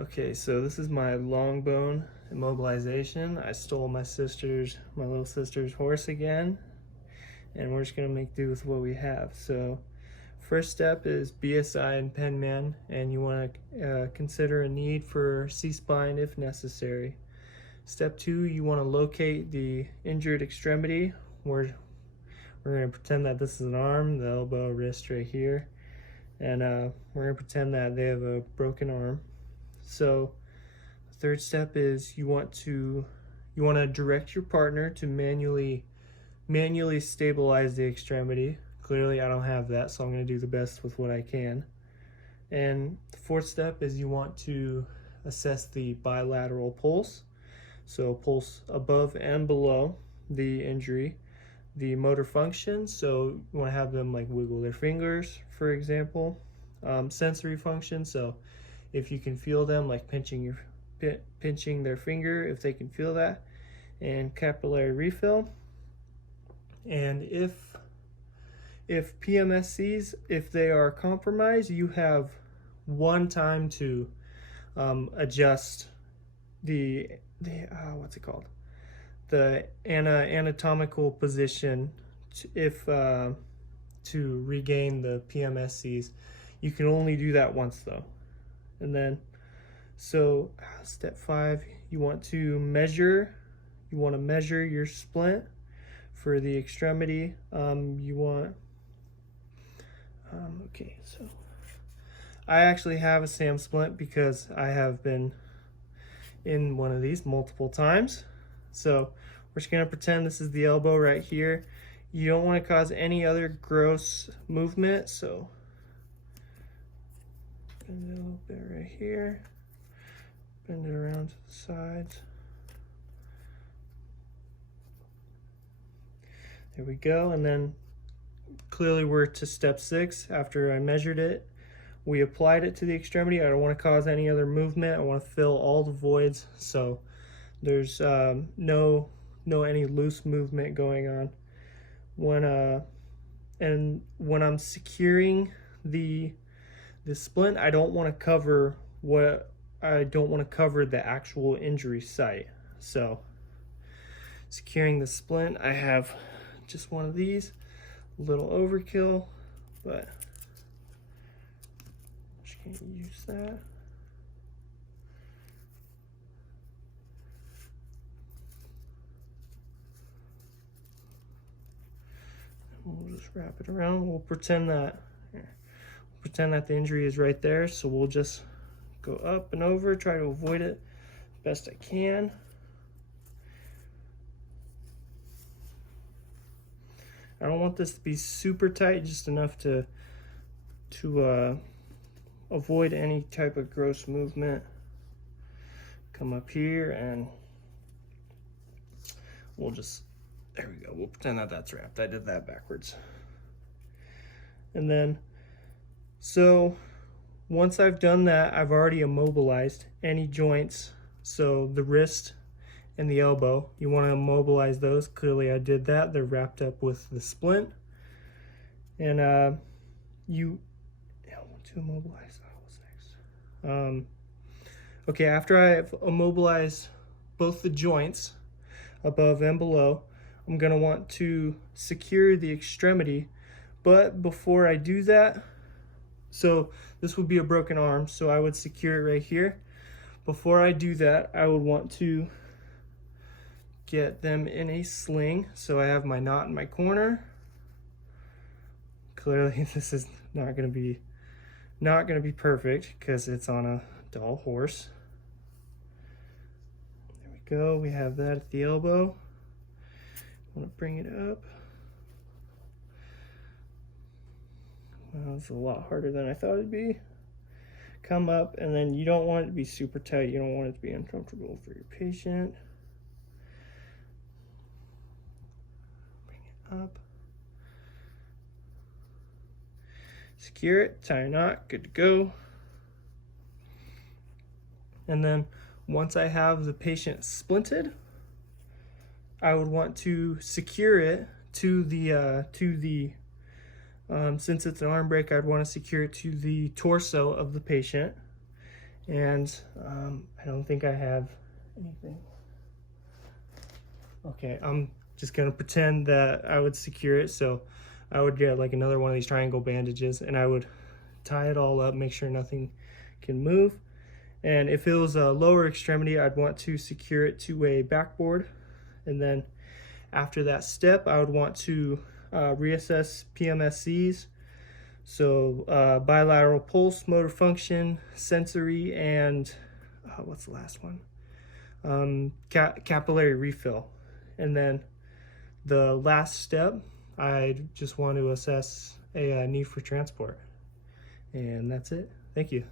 Okay, so this is my long bone immobilization. I stole my little sister's horse again, and we're just gonna make do with what we have. So, first step is BSI and Penman, and you want to consider a need for C-spine if necessary. Step 2, you want to locate the injured extremity. We're gonna pretend that this is an arm, the elbow, wrist right here, and we're gonna pretend that they have a broken arm. So the third step is you want to direct your partner to manually stabilize the extremity. Clearly I don't have that, so I'm going to do the best with what I can. And the fourth step is you want to assess the bilateral pulse. So pulse above and below the injury. The motor function, so you want to have them like wiggle their fingers, for example. Sensory function, so if you can feel them, like pinching their finger, if they can feel that. And capillary refill. And if PMSCs, if they are compromised, you have one time to adjust the what's it called, the anatomical position to regain the PMSCs. You can only do that once though. And then, so step 5, you want to measure your splint for the extremity. Okay, so I actually have a SAM splint because I have been in one of these multiple times. So we're just gonna pretend this is the elbow right here. You don't want to cause any other gross movement, so bend it a little bit right here, bend it around to the sides. There we go. And then clearly we're to step 6. After I measured it, we applied it to the extremity. I don't want to cause any other movement. I want to fill all the voids, so there's no any loose movement going on. When I'm securing the splint, I don't want to cover the actual injury site. So securing the splint, I have just one of these, a little overkill, but I'm just gonna use that. We'll just wrap it around. We'll pretend that the injury is right there, so we'll just go up and over, try to avoid it best I can. I don't want this to be super tight, just enough to avoid any type of gross movement. Come up here and there we go. We'll pretend that that's wrapped. I did that backwards. And then, so once I've done that, I've already immobilized any joints. So the wrist and the elbow, you want to immobilize those. Clearly I did that. They're wrapped up with the splint. And you want to immobilize. What's next? Okay, after I've immobilized both the joints above and below, I'm going to want to secure the extremity. But before I do that, so this would be a broken arm, so I would secure it right here. Before I do that, I would want to get them in a sling. So I have my knot in my corner. Clearly this is not going to be perfect because it's on a doll horse. There we go. We have that at the elbow. I want to bring it up. Well, it's a lot harder than I thought it'd be. Come up, and then you don't want it to be super tight. You don't want it to be uncomfortable for your patient. Bring it up. Secure it, tie a knot, good to go. And then once I have the patient splinted, I would want to secure it to the since it's an arm break, I'd want to secure it to the torso of the patient. And I don't think I have anything. Okay, I'm just gonna pretend that I would secure it. So I would get like another one of these triangle bandages, and I would tie it all up, make sure nothing can move. And if it was a lower extremity, I'd want to secure it to a backboard. And then after that step, I would want to reassess PMSCs. So bilateral pulse, motor function, sensory, and what's the last one? Capillary refill. And then the last step, I just want to assess a need for transport. And that's it. Thank you.